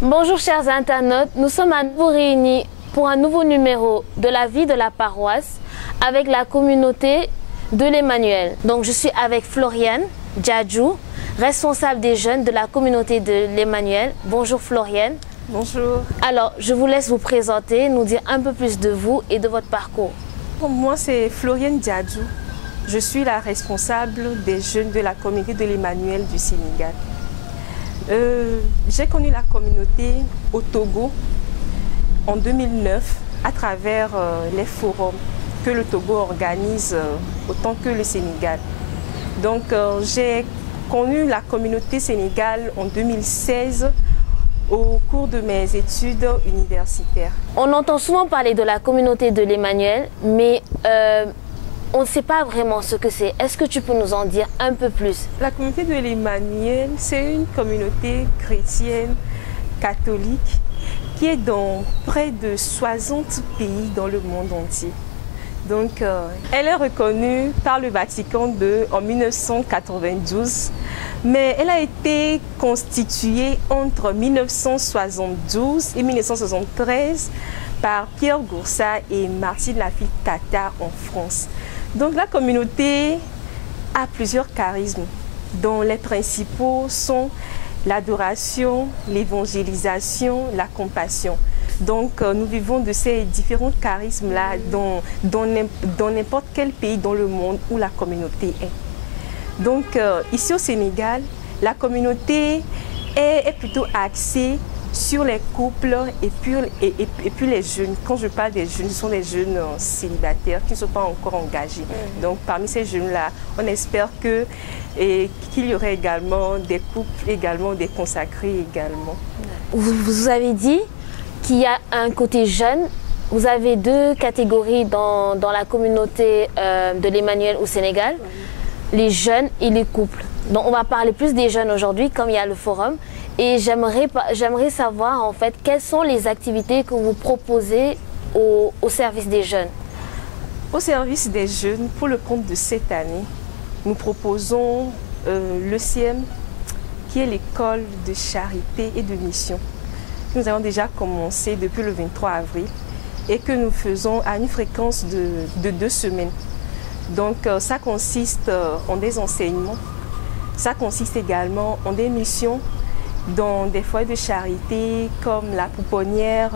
Bonjour chers internautes, nous sommes à nouveau réunis pour un nouveau numéro de la vie de la paroisse avec la communauté de l'Emmanuel. Donc je suis avec Floriane Djadjou, responsable des jeunes de la communauté de l'Emmanuel. Bonjour Floriane. Bonjour. Alors je vous laisse vous présenter, nous dire un peu plus de vous et de votre parcours. Moi c'est Floriane Djadjou. Je suis la responsable des jeunes de la communauté de l'Emmanuel du Sénégal. J'ai connu la communauté au Togo en 2009 à travers les forums que le Togo organise autant que le Sénégal. Donc j'ai connu la communauté sénégale en 2016 au cours de mes études universitaires. On entend souvent parler de la communauté de l'Emmanuel, mais on ne sait pas vraiment ce que c'est. Est-ce que tu peux nous en dire un peu plus? La communauté de l'Emmanuel, c'est une communauté chrétienne, catholique, qui est dans près de 60 pays dans le monde entier. Donc, elle est reconnue par le Vatican II en 1992, mais elle a été constituée entre 1972 et 1973 par Pierre Goursat et Martine Laffitte-Tata en France. Donc la communauté a plusieurs charismes, dont les principaux sont l'adoration, l'évangélisation, la compassion. Donc nous vivons de ces différents charismes-là dans n'importe quel pays dans le monde où la communauté est. Donc ici au Sénégal, la communauté est plutôt axée sur les couples et puis les jeunes. Quand je parle des jeunes, ce sont des jeunes célibataires qui ne sont pas encore engagés. Donc parmi ces jeunes-là, on espère qu'il y aurait également des couples, également des consacrés également. Vous avez dit qu'il y a un côté jeune. Vous avez deux catégories dans la communauté de l'Emmanuel au Sénégal, les jeunes et les couples. Donc on va parler plus des jeunes aujourd'hui, comme il y a le forum. Et j'aimerais savoir en fait quelles sont les activités que vous proposez au service des jeunes. Au service des jeunes, pour le compte de cette année, nous proposons le CIEM, qui est l'école de charité et de mission. Nous avons déjà commencé depuis le 23 avril et que nous faisons à une fréquence de 2 semaines. Donc ça consiste en des enseignements, ça consiste également en des missions dans des foyers de charité comme la Pouponnière,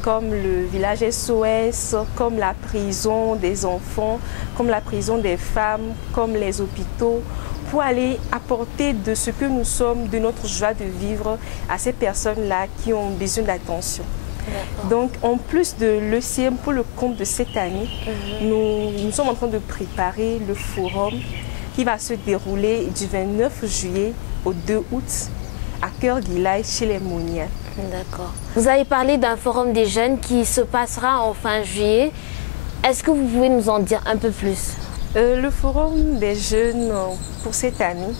comme le village SOS, comme la prison des enfants, comme la prison des femmes, comme les hôpitaux, pour aller apporter de ce que nous sommes, de notre joie de vivre à ces personnes-là qui ont besoin d'attention. Donc en plus de l'ECM, pour le compte de cette année, nous sommes en train de préparer le forum qui va se dérouler du 29 juillet au 2 août à Cœur-Guilaï chez les Monial. D'accord. Vous avez parlé d'un forum des jeunes qui se passera en fin juillet. Est-ce que vous pouvez nous en dire un peu plus? Le forum des jeunes pour cette année,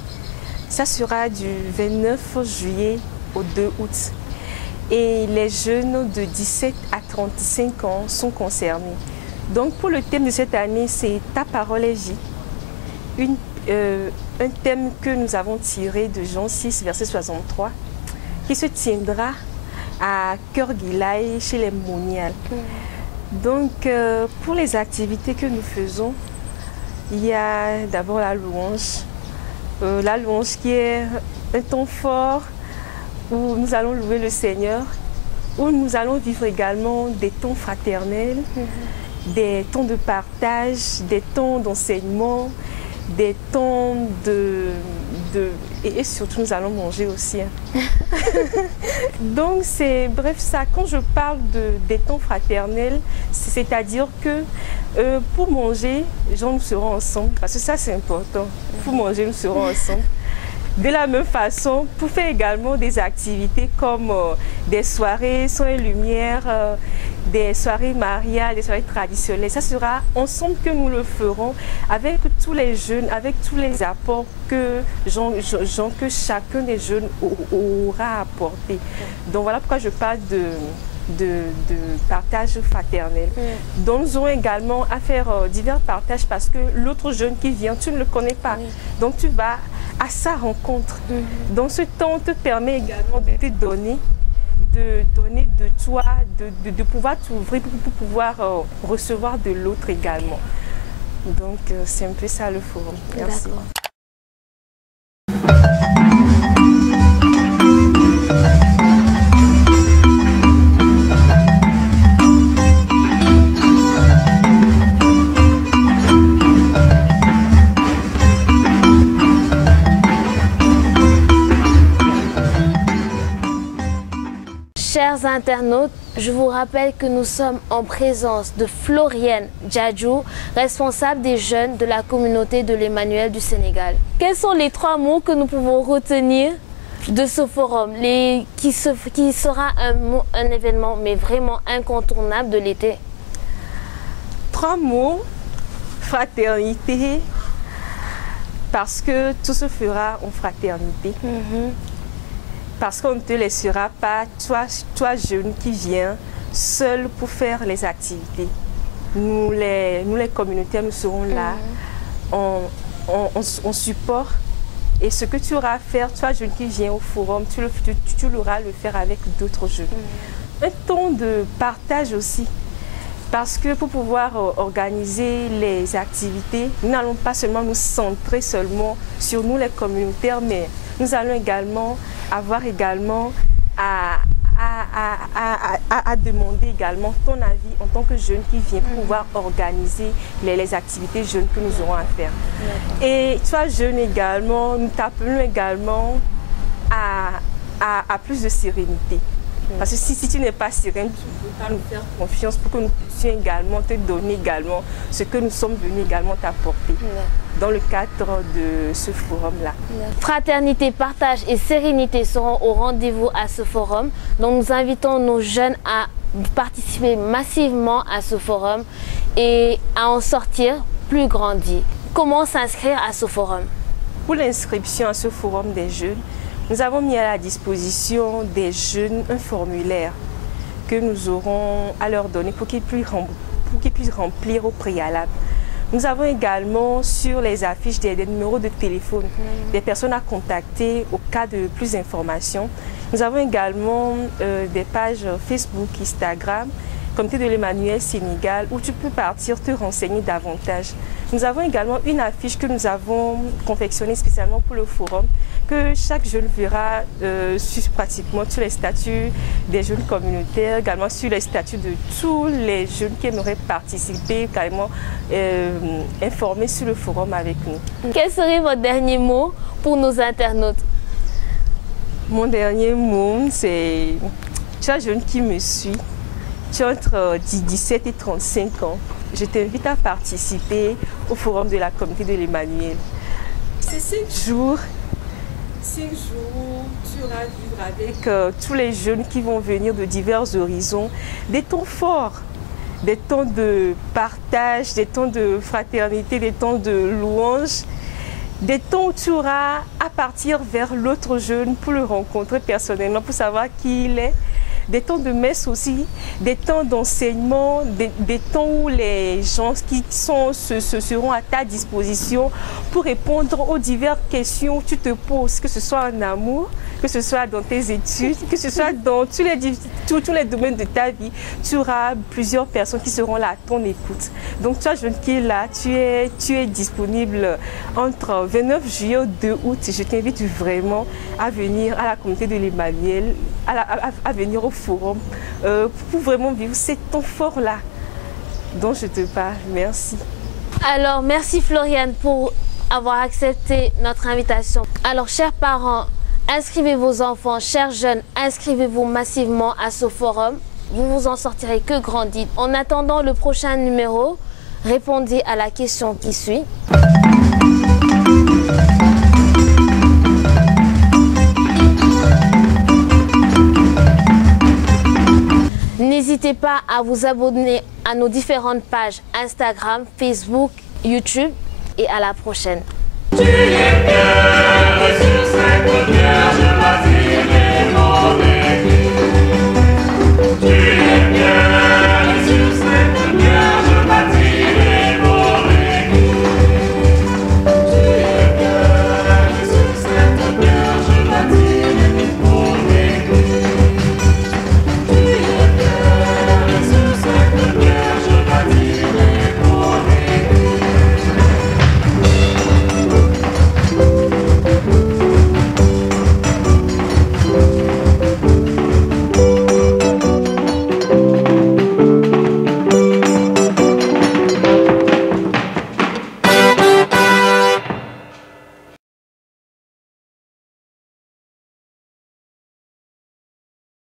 ça sera du 29 juillet au 2 août. Et les jeunes de 17 à 35 ans sont concernés. Donc pour le thème de cette année, c'est Ta parole est vie. Un thème que nous avons tiré de Jean 6, verset 63, qui se tiendra à Cœur-Guilaï chez les Monial. Donc, pour les activités que nous faisons, il y a d'abord la louange qui est un temps fort où nous allons louer le Seigneur, où nous allons vivre également des temps fraternels, des temps de partage, des temps d'enseignement, des temps et surtout nous allons manger aussi. Donc c'est bref ça, quand je parle des temps fraternels, c'est-à-dire que pour manger, nous serons ensemble, parce que ça c'est important. Pour manger, nous serons ensemble. De la même façon, pour faire également des activités comme des soirées son et lumière, des soirées mariales, des soirées traditionnelles. Ça sera ensemble que nous le ferons avec tous les jeunes, avec tous les apports que chacun des jeunes aura apporté. Donc voilà pourquoi je parle de partage fraternel. Donc nous aurons également à faire divers partages parce que l'autre jeune qui vient, tu ne le connais pas. Donc tu vas à sa rencontre. Donc ce temps te permet également de te donner de donner de toi, de pouvoir t'ouvrir pour pouvoir recevoir de l'autre également. Donc, c'est un peu ça le forum. Merci. Chers internautes, je vous rappelle que nous sommes en présence de Floriane Djadjou, responsable des jeunes de la communauté de l'Emmanuel du Sénégal. Quels sont les 3 mots que nous pouvons retenir de ce forum, qui sera un événement mais vraiment incontournable de l'été? 3 mots, fraternité, parce que tout se fera en fraternité. Parce qu'on ne te laissera pas, toi jeune qui viens, seul pour faire les activités. Nous les communautaires, nous serons là, en support. Et ce que tu auras à faire, toi jeune qui viens au forum, tu l'auras le faire avec d'autres jeunes. Un temps de partage aussi. Parce que pour pouvoir organiser les activités, nous n'allons pas seulement nous centrer seulement sur nous les communautaires, mais nous allons également avoir également à demander également ton avis en tant que jeune qui vient pour pouvoir organiser les activités jeunes que nous aurons à faire. Et toi jeune également, nous t'appelons également à plus de sérénité. Parce que si tu n'es pas sereine, tu ne peux pas nous faire confiance pour que nous puissions également te donner également ce que nous sommes venus également t'apporter dans le cadre de ce forum-là. Fraternité, partage et sérénité seront au rendez-vous à ce forum. Donc nous invitons nos jeunes à participer massivement à ce forum et à en sortir plus grandis. Comment s'inscrire à ce forum? Pour l'inscription à ce forum des jeunes, nous avons mis à la disposition des jeunes un formulaire que nous aurons à leur donner pour qu'ils puissent remplir au préalable. Nous avons également sur les affiches des numéros de téléphone, des personnes à contacter au cas de plus d'informations. Nous avons également des pages Facebook, Instagram, Comité de l'Emmanuel Sénégal, où tu peux partir te renseigner davantage. Nous avons également une affiche que nous avons confectionnée spécialement pour le forum, que chaque jeune verra sur pratiquement tous les statuts des jeunes communautaires, également sur les statuts de tous les jeunes qui aimeraient participer, carrément informés sur le forum avec nous. Quel serait votre dernier mot pour nos internautes? Mon dernier mot, c'est tu es jeune qui me suit. Tu as entre 17 et 35 ans. Je t'invite à participer au forum de la communauté de l'Emmanuel. C'est 5 jours. 5 jours, tu auras à vivre avec tous les jeunes qui vont venir de divers horizons. Des temps forts, des temps de partage, des temps de fraternité, des temps de louange. Des temps où tu auras à partir vers l'autre jeune pour le rencontrer personnellement, pour savoir qui il est. Des temps de messe aussi, des temps d'enseignement, des temps où les gens qui seront à ta disposition pour répondre aux diverses questions que tu te poses, que ce soit en amour, que ce soit dans tes études, que ce soit dans tous les domaines de ta vie. Tu auras plusieurs personnes qui seront là à ton écoute. Donc toi, jeune qui est là, tu es disponible entre 29 juillet et 2 août. Je t'invite vraiment à venir à la communauté de l'Emmanuel, à venir au forum pour vraiment vivre cet temps fort-là dont je te parle. Merci. Alors, merci Floriane pour avoir accepté notre invitation. Alors, chers parents, inscrivez vos enfants, chers jeunes, inscrivez-vous massivement à ce forum. Vous vous en sortirez que grandis. En attendant le prochain numéro, répondez à la question qui suit. N'hésitez pas à vous abonner à nos différentes pages Instagram, Facebook, YouTube et à la prochaine. Tu es bien, ce serait bien.